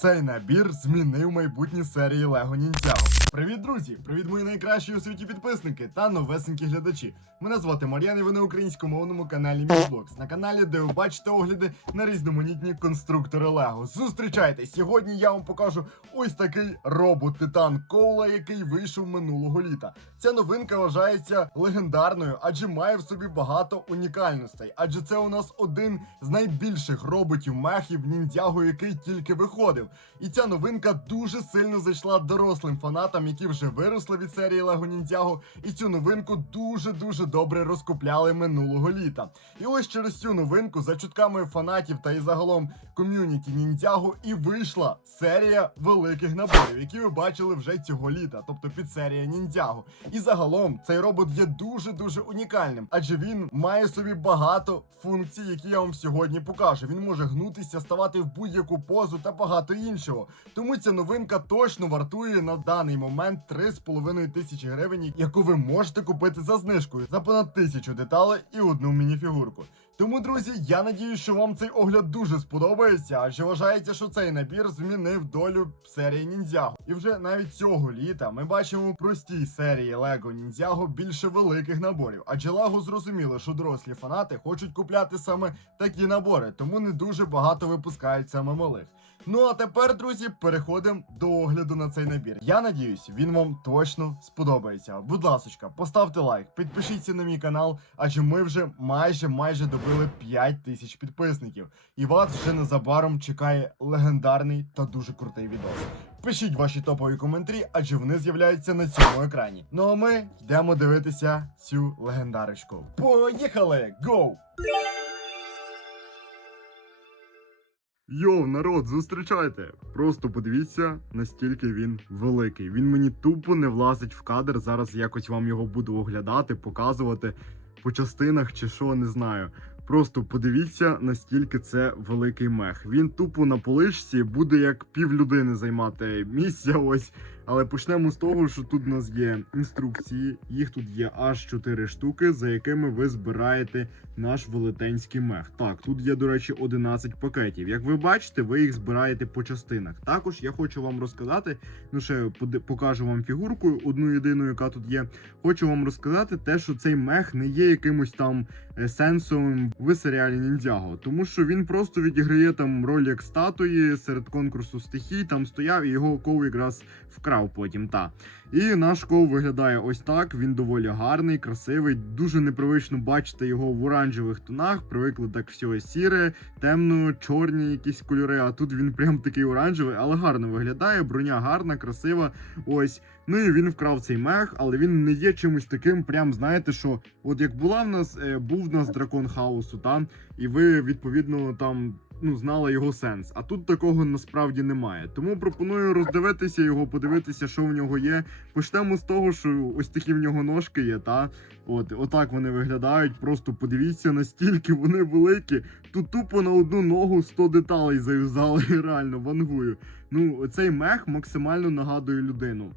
Цей набір змінив майбутні серії Лего Ninjago. Привіт, друзі! Привіт, мої найкращі у світі підписники та новесенькі глядачі. Мене звати Мар'ян і ви на українськомовному каналі Міблокс. На каналі, де ви бачите огляди на різноманітні конструктори Лего. Зустрічайте! Сьогодні я вам покажу ось такий робот Титан Коула, який вийшов минулого літа. Ця новинка вважається легендарною, адже має в собі багато унікальностей. Адже це у нас один з найбільших роботів мехів ніндзяго, який тільки виходив. І ця новинка дуже сильно зайшла дорослим фанатам, які вже виросли від серії Лего Ніндзяго, і цю новинку дуже дуже добре розкупляли минулого літа. І ось через цю новинку, за чутками фанатів та і загалом ком'юніті ніндзяго, і вийшла серія великих наборів, які ви бачили вже цього літа, тобто підсерія ніндзяго. І загалом цей робот є дуже дуже унікальним, адже він має собі багато функцій, які я вам сьогодні покажу. Він може гнутися, ставати в будь-яку позу та багато іншого. Тому ця новинка точно вартує на даний момент 3,5 тисячі гривень, яку ви можете купити за знижкою за понад тисячу деталей і одну мініфігурку. Тому, друзі, я надію, що вам цей огляд дуже сподобається, адже вважається, що цей набір змінив долю серії Ніндзяго. І вже навіть цього літа ми бачимо простій серії Лего Ніндзяго більше великих наборів. Адже Лего зрозуміло, що дорослі фанати хочуть купляти саме такі набори, тому не дуже багато випускають саме малих. Ну а тепер, друзі, переходимо до огляду на цей набір. Я надіюсь, він вам точно сподобається. Будь ласочка, поставте лайк, підпишіться на мій канал, адже ми вже майже майже добили 5 тисяч підписників. І вас вже незабаром чекає легендарний та дуже крутий відос. Пишіть ваші топові коментарі, адже вони з'являються на цьому екрані. Ну а ми йдемо дивитися цю легендарочку. Поїхали! Гоу! Йоу, народ, зустрічайте! Просто подивіться, настільки він великий. Він мені тупо не влазить в кадр. Зараз якось вам його буду оглядати, показувати по частинах чи що, не знаю. Просто подивіться, наскільки це великий мех. Він тупо на поличці буде як пів людини займати місця. Ось. Але почнемо з того, що тут у нас є інструкції. Їх тут є аж 4 штуки, за якими ви збираєте наш велетенський мех. Так, тут є, до речі, 11 пакетів. Як ви бачите, ви їх збираєте по частинах. Також я хочу вам розказати, ну ще покажу вам фігурку, одну єдину, яка тут є. Хочу вам розказати те, що цей мех не є якимось там е, сенсовим в серіалі Ніндзяго, тому що він просто відіграє там роль як статуї серед конкурсу стихій, там стояв і його ков якраз вкрав потім. Та. І наш ков виглядає ось так. Він доволі гарний, красивий. Дуже непривично бачити його в оранжевих тонах. Привикли так все сіре, темно, чорні якісь кольори. А тут він прям такий оранжевий, але гарно виглядає. Броня гарна, красива. Ось. Ну і він вкрав цей мех, але він не є чимось таким, прям знаєте, що от як була в нас, е, був в нас дракон хаосу, там, і ви відповідно там. Ну, знали його сенс, а тут такого насправді немає. Тому пропоную роздивитися його, подивитися, що в нього є. Почнемо з того, що ось такі в нього ножки є, та от отак вони виглядають. Просто подивіться, настільки вони великі. Тут тупо на одну ногу 100 деталей заюзали, реально вангую. Ну, цей мех максимально нагадує людину.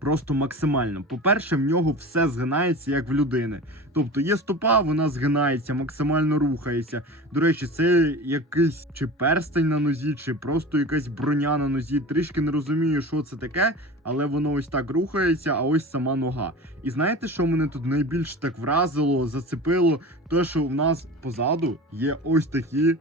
Просто максимально. По-перше, в нього все згинається як в людини. Тобто є стопа, вона згинається, максимально рухається. До речі, це якийсь чи перстень на нозі, чи просто якась броня на нозі. Трішки не розумію, що це таке, але воно ось так рухається, а ось сама нога. І знаєте, що мене тут найбільше так вразило, зацепило? Те, що в нас позаду є ось такі.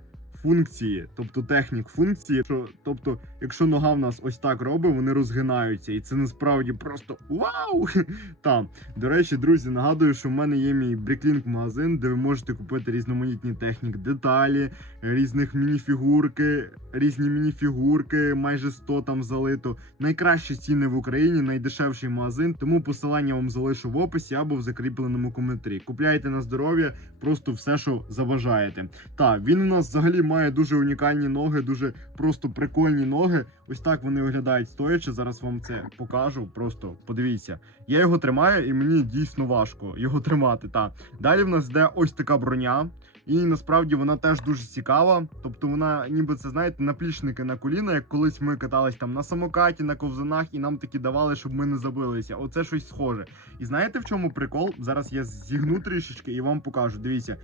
Функції, тобто технік функції, що, тобто, якщо нога в нас ось так робить, вони розгинаються, і це насправді просто вау! Там, до речі, друзі, нагадую, що в мене є мій Bricklink магазин, де ви можете купити різноманітні технік, деталі, різних мініфігурки, різні мініфігурки, майже 100 там залито. Найкращі ціни в Україні, найдешевший магазин. Тому посилання вам залишу в описі або в закріпленому коментарі. Купляйте на здоров'я, просто все, що забажаєте. Так, він у нас взагалі має дуже унікальні ноги, дуже просто прикольні ноги. Ось так вони виглядають стоячи. Зараз вам це покажу. Просто подивіться. Я його тримаю, і мені дійсно важко його тримати. Та далі в нас йде ось така броня. І насправді вона теж дуже цікава. Тобто вона, ніби це знаєте, наплічники на коліна, як колись ми катались там на самокаті, на ковзанах, і нам такі давали, щоб ми не забилися. Оце щось схоже. І знаєте в чому прикол? Зараз я зігну трішечки і вам покажу. Дивіться,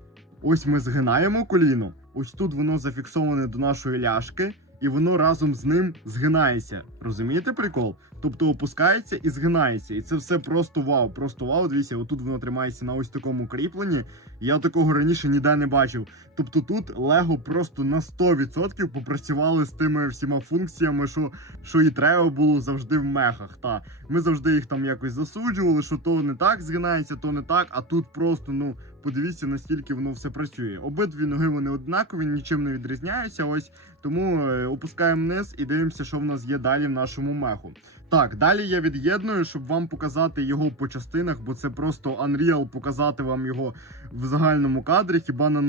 ось ми згинаємо коліно. Ось тут воно зафіксоване до нашої ляшки. і воно разом з ним згинається. Розумієте прикол? Тобто опускається і згинається. І це все просто вау. Просто вау. Дивіться, отут воно тримається на ось такому кріпленні. Я такого раніше ніде не бачив. Тобто тут Лего просто на 100% попрацювали з тими всіма функціями, що, що і треба було завжди в мехах. Та ми завжди їх там якось засуджували, що то не так згинається, то не так. А тут просто ну подивіться, наскільки воно все працює. Обидві ноги вони однакові, нічим не відрізняються. Ось тому е, опускаємо вниз і дивимося, що в нас є далі в нашому меху. Так, далі я від'єдную, щоб вам показати його по частинах, бо це просто Unreal показати вам його в загальному кадрі, хіба на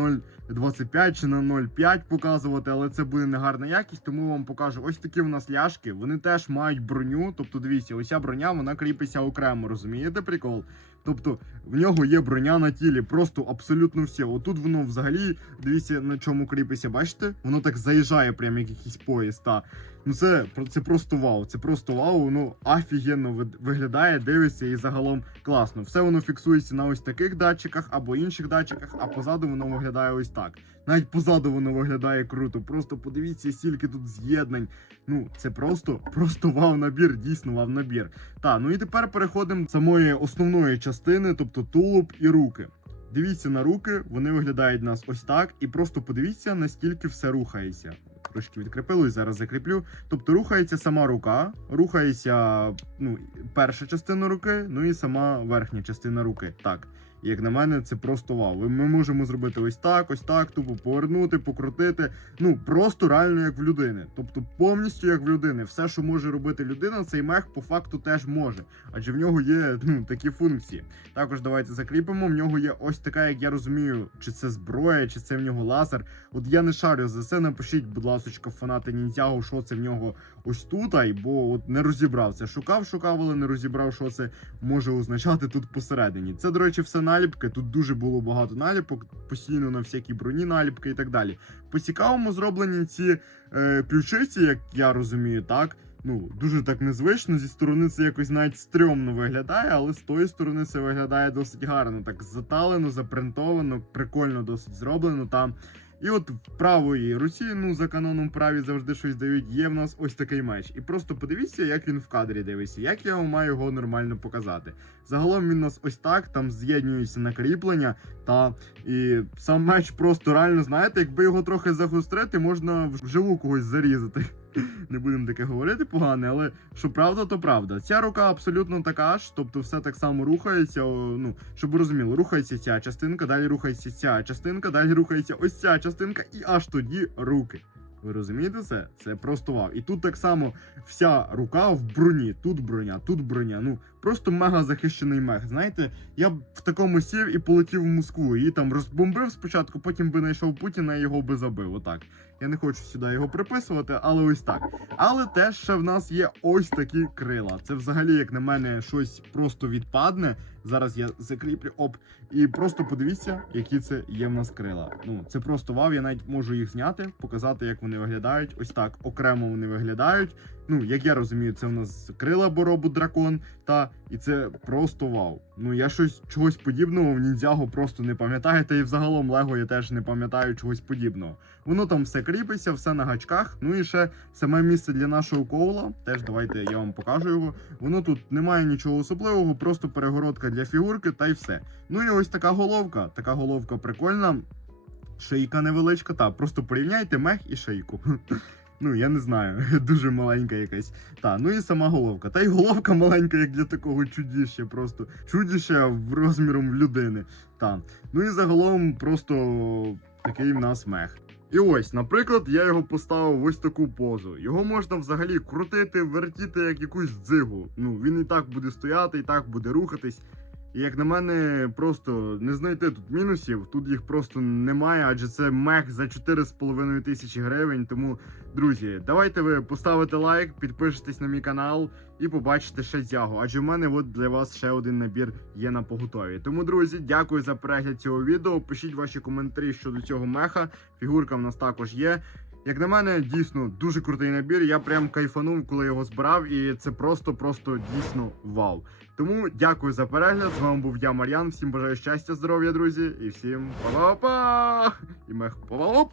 0.25 чи на 0.5 показувати, але це буде негарна якість, тому вам покажу. Ось такі у нас ляшки. Вони теж мають броню. Тобто, дивіться, ось ця броня вона кріпиться окремо, розумієте прикол? Тобто в нього є броня на тілі, просто абсолютно все. Отут воно взагалі, дивіться, на чому кріпиться, бачите? Воно так заїжджає, прям як якийсь поїзд. Та. Ну це, це просто вау. Це просто вау, воно офігенно виглядає, дивиться і загалом класно. Все воно фіксується на ось таких датчиках або інших датчиках, а позаду воно виглядає ось так. Навіть позаду воно виглядає круто. Просто подивіться, стільки тут з'єднань. Ну, це просто, просто вау набір, дійсно вау набір. Та, ну і тепер переходимо до самої основної частини, тобто тулуб і руки. Дивіться на руки, вони виглядають у нас ось так, і просто подивіться, наскільки все рухається. Трошки відкріпилось, зараз закріплю. Тобто рухається сама рука, рухається ну, перша частина руки, ну і сама верхня частина руки. Так. Як на мене, це просто вау. Ми можемо зробити ось так, ось так, тупо повернути, покрутити. Ну просто реально як в людини. Тобто повністю як в людини. Все, що може робити людина, цей мех по факту теж може. Адже в нього є ну, такі функції. Також давайте закріпимо. В нього є ось така, як я розумію, чи це зброя, чи це в нього лазер. От я не шарю за це. Напишіть, будь ласка, фанати Ніндзяго, що це в нього ось тут, ай, бо от не розібрав це. Шукав, шукав, але не розібрав, що це може означати тут посередині. Це, до речі, все наліпки. Тут дуже було багато наліпок, постійно на всякій броні наліпки і так далі. По цікавому зроблені ці е, ключиці, як я розумію, так. Ну, дуже так незвично. Зі сторони це якось навіть стрьомно виглядає, але з тої сторони це виглядає досить гарно. Так заталено, запринтовано, прикольно досить зроблено там. І от в правої руці, ну за каноном праві завжди щось дають. Є в нас ось такий меч. І просто подивіться, як він в кадрі дивиться, як я маю його нормально показати. Загалом він у нас ось так, там з'єднюється на кріплення, та і сам меч просто реально, знаєте, якби його трохи загострити, можна вживу когось зарізати. Не будемо таке говорити погане, але що правда, то правда. Ця рука абсолютно така ж, тобто все так само рухається. Ну, щоб ви розуміли, рухається ця частинка, далі рухається ця частинка, далі рухається ось ця частинка, і аж тоді руки. Ви розумієте це? Це просто вау. І тут так само вся рука в броні. Тут броня, тут броня. Ну просто мега захищений мех. Знаєте, я б в такому сів і полетів в Москву. І там розбомбив спочатку, потім би знайшов Путіна і його би забив. Отак. Я не хочу сюди його приписувати, але ось так. Але теж ще в нас є ось такі крила. Це взагалі, як на мене, щось просто відпадне. Зараз я закріплю оп. І просто подивіться, які це є в нас крила. Ну це просто вау. Я навіть можу їх зняти, показати, як вони виглядають. Ось так окремо вони виглядають. Ну, як я розумію, це в нас крила боробу дракон, та і це просто вау. Ну я щось чогось подібного в ніндзяго просто не пам'ятаю. Та і взагалом Лего я теж не пам'ятаю чогось подібного. Воно там все кріпиться, все на гачках. Ну і ще саме місце для нашого коула. Теж давайте я вам покажу його. Воно тут немає нічого особливого, просто перегородка для фігурки та й все. Ну і ось така головка. Така головка прикольна. Шийка невеличка, та просто порівняйте мех і шийку. Ну, я не знаю, дуже маленька якась. Та, ну і сама головка. Та й головка маленька, як для такого чудіща, просто чудіща в розміром людини. Та. Ну і загалом просто такий в нас мех. І ось, наприклад, я його поставив ось таку позу. Його можна взагалі крутити, вертіти як якусь дзигу. Ну, він і так буде стояти, і так буде рухатись. І як на мене, просто не знайти тут мінусів, тут їх просто немає, адже це мех за 4,5 тисячі гривень. Тому, друзі, давайте ви поставите лайк, підпишетесь на мій канал і побачите ще зягу. Адже в мене от для вас ще один набір є на поготові. Тому, друзі, дякую за перегляд цього відео. Пишіть ваші коментарі щодо цього меха. Фігурка в нас також є. Як на мене, дійсно дуже крутий набір. Я прям кайфанув, коли його збирав, і це просто-просто дійсно вау. Тому дякую за перегляд. З вами був я, Мар'ян. Всім бажаю щастя, здоров'я, друзі, і всім па-па-па! І мех па-па-оп!